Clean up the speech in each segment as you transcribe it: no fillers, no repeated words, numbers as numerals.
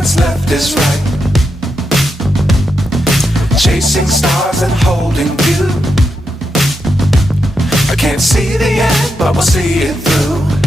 what's left is right. Chasing stars and holding you. I can't see the end, but we'll see it through.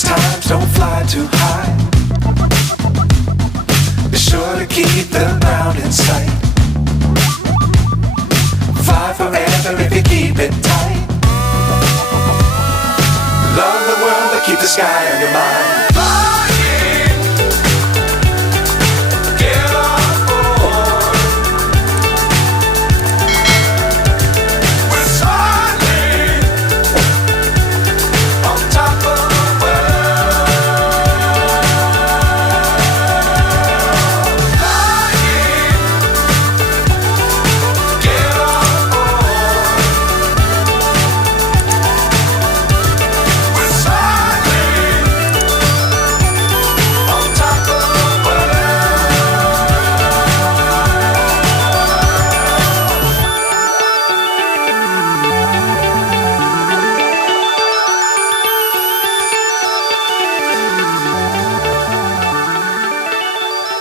Times don't fly too high. Be sure to keep the ground in sight. Fly forever if you keep it tight. Love the world but keep the sky on your mind.